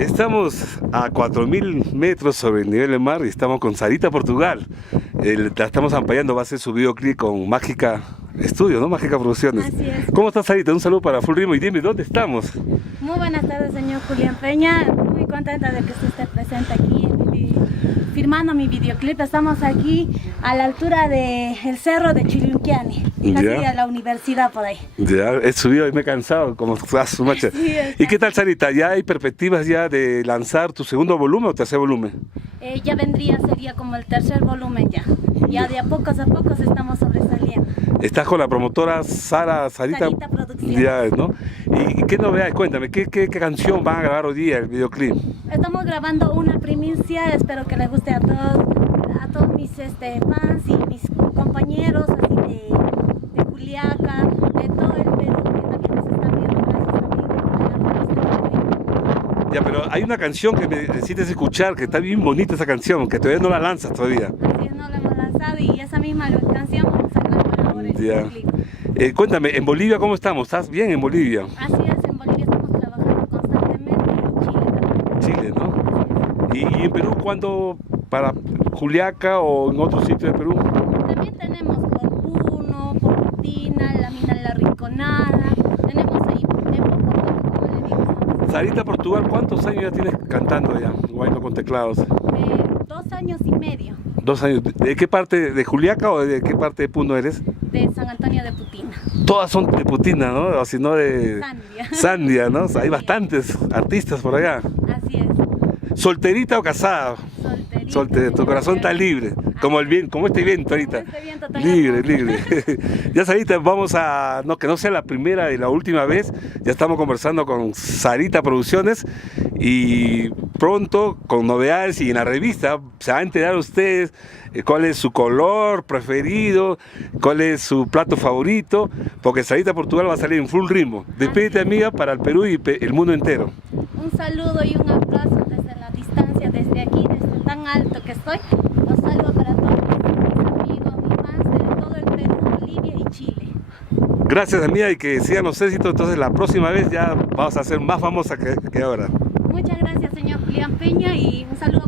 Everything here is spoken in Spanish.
Estamos a 4000 metros sobre el nivel del mar y estamos con Sarita Portugal. La estamos acompañando, va a hacer su videoclip con Mágica Estudio, ¿no? Mágica Producciones. Así es. ¿Cómo estás, Sarita? Un saludo para Full Ritmo y dime, ¿dónde estamos? Muy buenas tardes, señor Julián Peña. Muy contenta de que usted esté presente aquí firmando mi videoclip. Estamos aquí a la altura del cerro de Chilunquiani, casi a la universidad por ahí. Ya, he subido y me he cansado, como su macha. Sí, ¿Y qué tal, Sarita? ¿Ya hay perspectivas ya de lanzar tu segundo volumen o tercer volumen? Ya sería como el tercer volumen ya. Ya de a pocos estamos sobresaliendo. Estás con la promotora Sarita Producciones. Ya, ¿no? ¿Y qué novedades? Cuéntame, ¿qué canción van a grabar hoy día, el videoclip? Estamos grabando una primicia, espero que les guste a todos mis fans y mis compañeros así de Juliaca, de todo el Perú, que también nos están viendo, gracias también a la revista. Ya, pero hay una canción que me necesitas escuchar, que está bien bonita esa canción, que todavía no la lanzas todavía. Así es, no la hemos lanzado y esa misma canción vamos a grabar ahora en Ya. el clip. Cuéntame, ¿en Bolivia cómo estamos? ¿Estás bien en Bolivia? Así es, en Bolivia estamos trabajando constantemente y en Chile también. Chile, ¿no? ¿Y en Perú cuándo? ¿Para Juliaca o en otro sitio de Perú? También tenemos por Puno, por Putina, la mina La Rinconada, tenemos ahí de poco a poco, como le digo. Sarita Portugal, ¿cuántos años ya tienes cantando ya, guayando con teclados? 2 años y medio 2 años. ¿De qué parte? ¿De Juliaca o de qué parte de Puno eres? de San Antonio de Putina. Todas son de Putina, ¿no? O si no de Sandia. Sandia, ¿no? O sea, hay bastantes artistas por allá. Así es. ¿Solterita o casada? Solterita. Soltera, tu corazón está libre, como el viento, como este viento ahorita. Como este viento tan Libre, hermoso. libre. Ya Sarita, vamos a, no, que no sea la primera y la última vez, ya estamos conversando con Sarita Producciones y pronto con novedades y en la revista se va a enterar ustedes cuál es su color preferido, cuál es su plato favorito, porque Sarita Portugal va a salir en Full Ritmo. Despídete, amiga, para el Perú y el mundo entero. Un saludo y un abrazo desde la distancia, desde aquí, desde tan alto que estoy. Los saludo para todos mis amigos, mis fans de todo el Perú, Bolivia y Chile. Gracias, amiga, y que sigan los éxitos. Entonces la próxima vez ya vamos a ser más famosa que ahora. Muchas gracias, señor Julián Peña, y un saludo